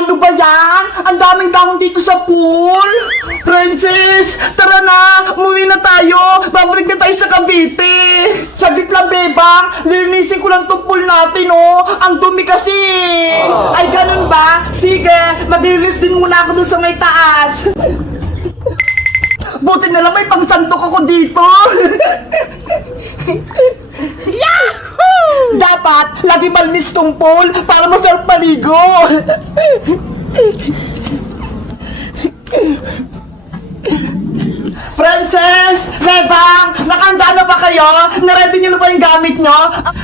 Ano ba yan? Ang daming dahon dito sa pool. Princess, tara na. Umuwi na tayo. Babalik na tayo sa Cavite. Saglit lang, bebang. Lilinisin ko lang tong pool natin, oh. Ang dumi kasi. Ay, ganun ba? Sige, maglilinis din muna ako dun sa may taas. Buti na lang may pangsantok ako dito. Yahoo! Dapat lagi malinis tong pool para masarap maligo. Princess! Bebang! Nakahanda na ba kayo? Naready nyo na ba yung gamit nyo?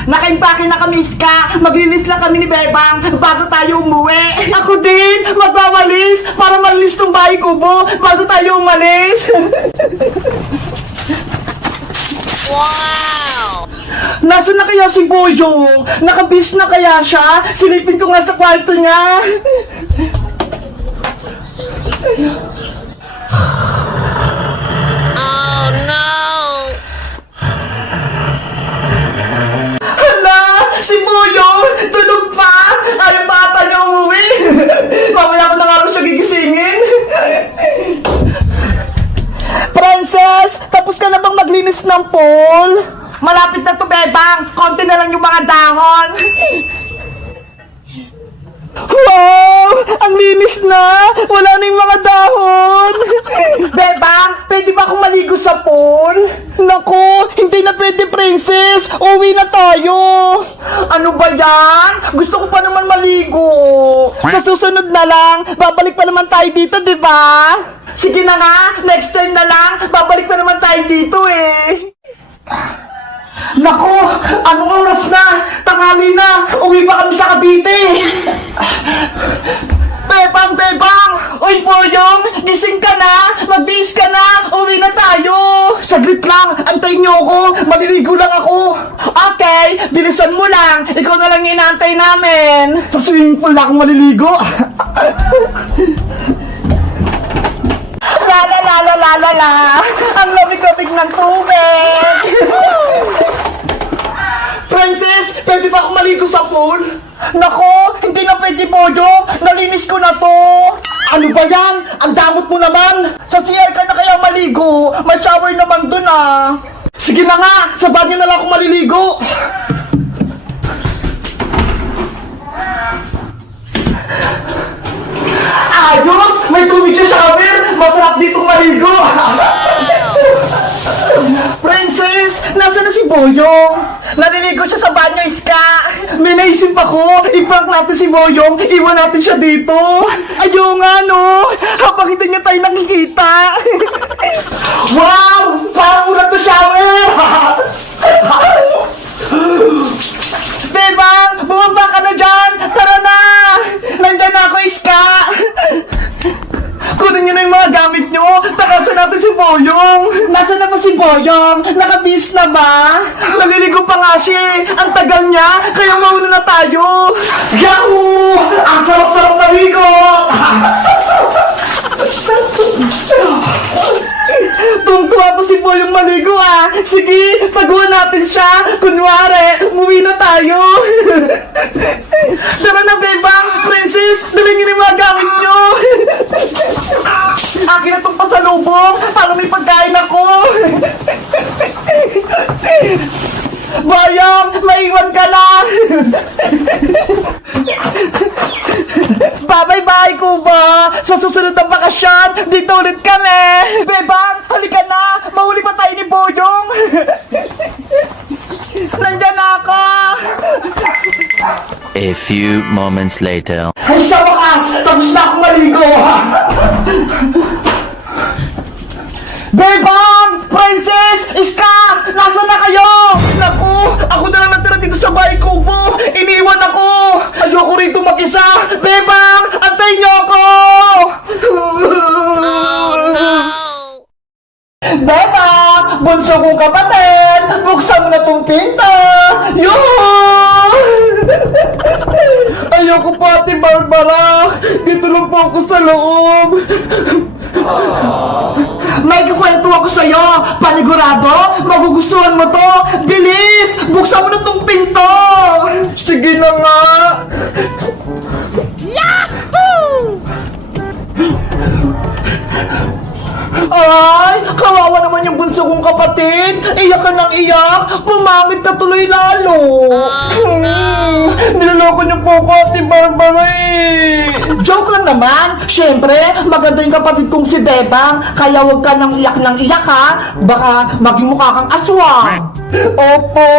Nakaimpake na kami, Iska. Maglinis lang kami ni Bebang bago tayo umuwi. Ako din! Magwawalis para malinis tong bahay kubo bago tayo umalis. Wow! Nasaan na kaya si Boyong? Nakabis na kaya siya? Silipin ko nga sa kwarto niya. Oh no! Hala! Si Boyong! Tulog pa! Ayaw pa ata niya umuwi! Mamaya ko na nga rin siya gigisingin! Princess! Tapos ka na bang maglinis ng pool? Malapit na to, Bebang! Konti na lang yung mga dahon! Wow! Ang linis na! Wala na yung mga dahon! Bebang, pwede ba akong maligo sa pool? Naku, hindi na pwede, Princess! Uwi na tayo! Ano ba yan? Gusto ko pa naman maligo! Sa susunod na lang, babalik pa naman tayo dito, di ba? Sige na nga, next time na lang, babalik pa naman tayo dito eh! Naku! Anong oras na? Tanghali na! Uwi pa kami sa Cavite! Bebang! Bebang! Uy, Boyong! Gising ka na! Magbihis ka na! Uwi na tayo! Saglit lang! Antayin niyo ako! Maliligo lang ako! Okay! Bilisan mo lang! Ikaw na lang inaantay namin! Sa swimming pool na akong maliligo! La la la la la la la! Ang lamig-lamig ng tubig! Princess, pwede ba akong maligo sa pool? Nako, hindi na pwede, Boyo. Nalinis ko na to. Ano ba yan? Ang damot mo naman. Sa CR ka na kaya maligo. May shower naman dun ah. Sige na nga, sa banyo na lang ako maliligo. Ayos! May tubig sa shower! Masarap ditong maligo! Princess! Nasaan na si Boyong? Naliligo siya sa banyo, Iska! May naisip ako! I-prank natin si Boyong! Iwan natin siya dito! Ayaw nga, no! Habang hindi niya tayo nakikita! Wow! Parang ulan to shower! Bebang! Bumaba ka na dyan! Tara na! Nandyan na ako, Iska! Kunin niyo na yung mga gamit niyo! Takasan natin si Boyong! Nasaan na ba si Boyong? Nakabihis na ba? Naliligo pa nga siya! Ang tagal niya! Kaya mauna na tayo! Yahoo! Ang sarap-sarap maligo! Tungtuwa pa si Boyong maligo ah! Sige, taguan natin siya! Kunwari, umuwi na tayo! Tara na, Bebang! Princess, dalhin niyo na yung mga gamit niyo! Akin na itong pasalubong para may pagkain ako! Bayang, maiwan ka na! Bye-bye, Kuba! Sa susunod na bakasyon, dito ulit kami! Bebang, halika na! Mahuli pa tayo ni Boyong! Nandyan na ako! A few moments later. Ay, sa wakas! Tapos na akong maligo! Bebang! Princess! Iska! Nasaan na kayo? Naku! Ako na lang natira dito sa bahay kubo! Iniwan ako! Ayoko rito mag-isa! Bebang! Antayin niyo ako! Bebang! Bunso kong kapatid! Buksan mo na tong pinto! Yoo! Ayoko pa, Ate Barbara! Dito lang po ako sa loob! May kukwento ako sa'yo! Panigurado! Magugustuhan mo to! Bilis! Buksan mo na tong pinto! Sige na nga! Yahoo! kong kapatid, iyak ka ng iyak, pumangit na tuloy lalo. Niloloko niyo po ako, Ate Barbara eh. Joke lang naman. Siyempre, maganda yung kapatid kong si Bebang, kaya huwag ka nang iyak ng iyak ha. Baka maging mukha kang aswang. Opo.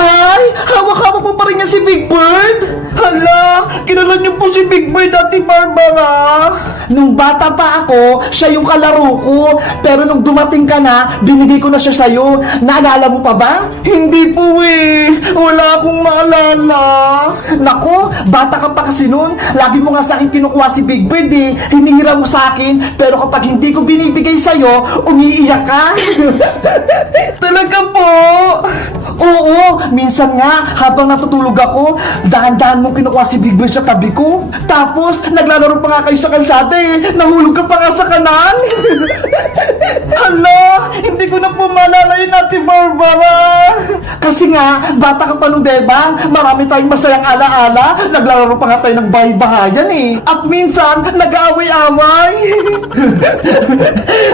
Ay, hawak-hawak mo pa rin niya si Big Bird? Hala, kilala niyo po si Big Bird, Ate Barbara? Nung bata pa ako, siya yung kalaro ko. Pero nung dumating ka na, binigay ko na siya sa'yo. Naalala mo pa ba? Hindi po eh. Wala akong maalala. Nako, bata ka pa kasi nun. Lagi mo nga sa akin kinukuha si Big Bird eh. Hinihira mo sa akin. Pero kapag hindi ko binibigay sa'yo, umiiyak ka. Talaga po? Oo, minsan nga, habang natutulog ako, dahan-dahan mong kinukuha si Big Bird sa tabi ko. Tapos, naglalaro pa nga kayo sa kalsada eh. Nahulog ka pa nga sa kanan. Hala, hindi ko na po maalala yun, Ate Barbara. Kasi nga, bata ka pa nung Bebang, marami tayong masayang ala-ala. Naglalaro pa nga tayo ng bahay-bahayan eh. At minsan, nag-aaway-away.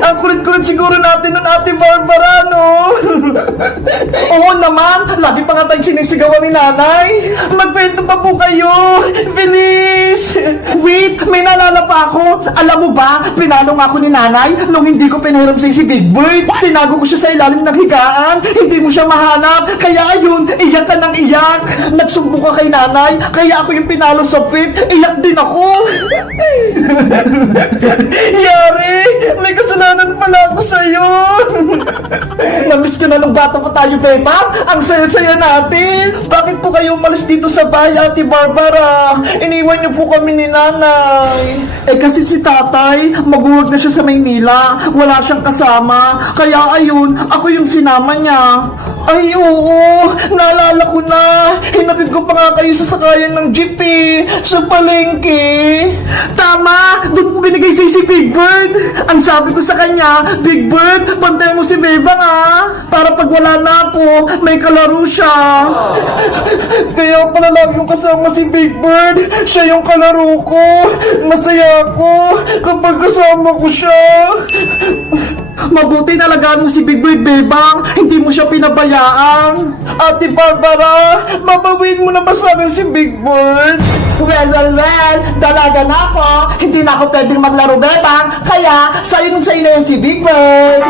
Ang kulit-kulit siguro natin nun, Ate Barbara, no? Oo naman, lagi pa nga tayong sinisigawan ni nanay. Magkwento pa po kayo. Bilis! Wait, may naalala pa ako. Alam mo ba, pinalo nga ako ni nanay nung hindi ko pinahiram sa'yo si Big Bird. Tinago ko siya sa ilalim ng higaan. Hindi mo siya mahanap. Kaya ayun, iyak ka ng iyak. Nagsumbo ka kay nanay. Kaya ako yung pinalo sa pit. Iyak din ako. Yari, may kasalanan pala ako sa'yo. Namiss ko na nung bata pa tayo, Bebang. Ang saya-saya natin. Bakit po kayo umalis dito sa bahay, Ate Barbara? Iniwan niyo po kami ni nanay. Eh kasi si tatay, mag-work na siya sa Maynila. Wala siyang kasama. Kaya ayun, ako yung sinama niya. Ay oo, naalala ko na. Hinatid ko pa nga kayo sa sakayan ng jeep eh, sa palengke. Tama, doon ko binigay sa'yo si Big Bird. Ang sabi ko sa kanya, Big Bird, bantay mo si Bebang ah. Para pag wala na ako, may kalaro siya. Kaya pala lagi yung kasama si Big Bird. Siya yung kalaro ko. Masaya ako kapag kasama ko siya. Mabuti nalagaan mo si Big Bird, Bebang. Hindi mo siya pinabayaan. Ate Barbara, babawiin mo na ba sa amin si Big Bird? Well, dalaga na ako. Hindi na ako pwedeng maglaro, Bebang. Kaya, sa'yo nung sa'yo na yan si Big Bird.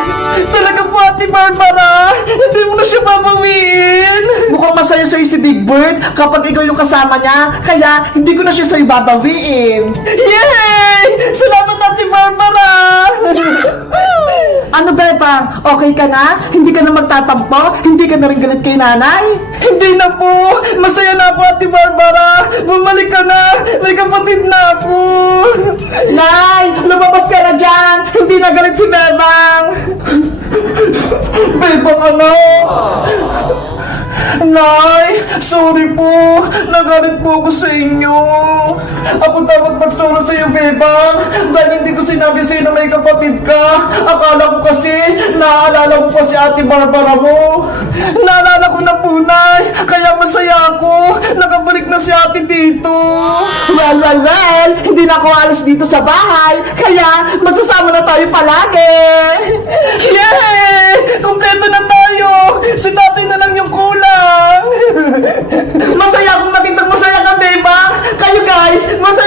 Talaga po, Ate Barbara. Hindi mo na siya babawiin. Mukhang masaya sa'yo si Big Bird kapag ikaw yung kasama niya. Kaya, hindi ko na siya sa'yo babawiin. Yay! Salamat, Ate Barbara! Ano, Bebang? Okay ka na? Hindi ka na magtatampo? Hindi ka na rin galit kay nanay? Hindi na po! Masaya na ako, Ate Barbara! Bumalik ka na! May kapatid na ako! Nay! Lumabas ka na dyan! Hindi na galit si Bebang! Bebang, anak! Nay! Sorry po! Nagalit po ako sa inyo! Ako dapat magsoro sa iyo, Bebang! Dahil hindi ko sinabi sa iyo na may kapatid ka! Akala ko kasi, naaalala ko pa si Ate Barbara mo! Naalala ko na po, Nay! Kaya masaya ako! Nakabalik na si Ate dito! Well! Hindi na ako alis dito sa bahay! Kaya, magsasama na tayo palagi! Yay! Kompleto na tayo! Si tatay na lang yung kulang! Masaya akong makitang masaya ka, Bebang! Kayo guys, masaya